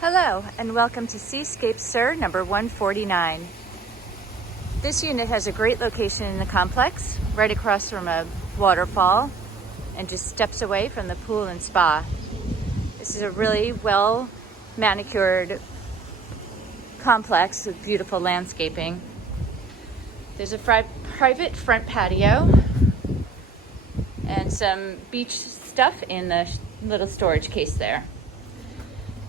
Hello and welcome to Seascape Sur number 149. This unit has a great location in the complex, right across from a waterfall and just steps away from the pool and spa. This is a really well manicured complex with beautiful landscaping. There's a private front patio and some beach stuff in the little storage case there.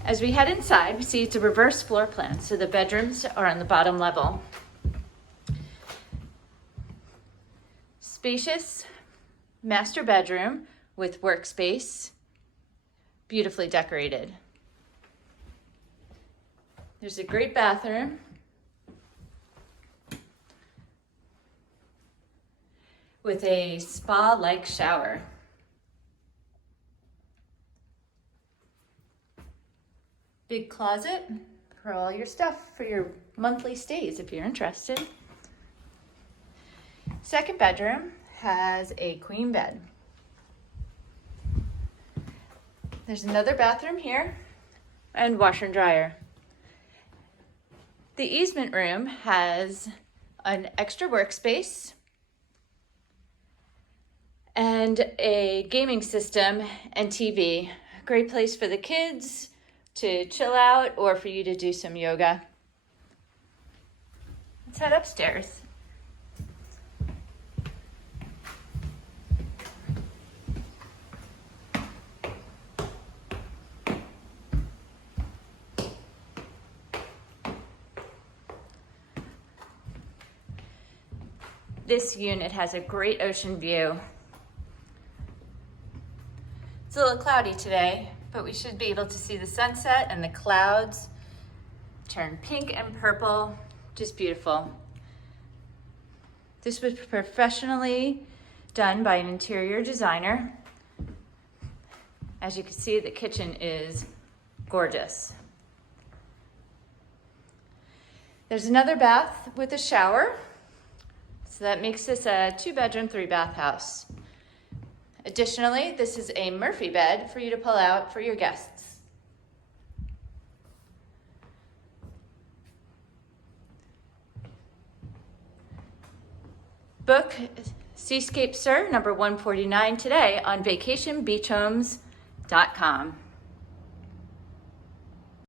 As we head inside, we see it's a reverse floor plan, so the bedrooms are on the bottom level. Spacious master bedroom with workspace, beautifully decorated. There's a great bathroom with a spa-like shower. Big closet for all your stuff for your monthly stays if you're interested. Second bedroom has a queen bed. There's another bathroom here and washer and dryer. The easement room has an extra workspace and a gaming system and TV. Great place for the kids to chill out or for you to do some yoga. Let's head upstairs. This unit has a great ocean view. It's a little cloudy today, but we should be able to see the sunset and the clouds turn pink and purple, just beautiful. This was professionally done by an interior designer. As you can see, the kitchen is gorgeous. There's another bath with a shower. So that makes this a 2-bedroom, 3-bath house. Additionally, this is a Murphy bed for you to pull out for your guests. Book Seascape Sur number 149 today on vacationbeachhomes.com.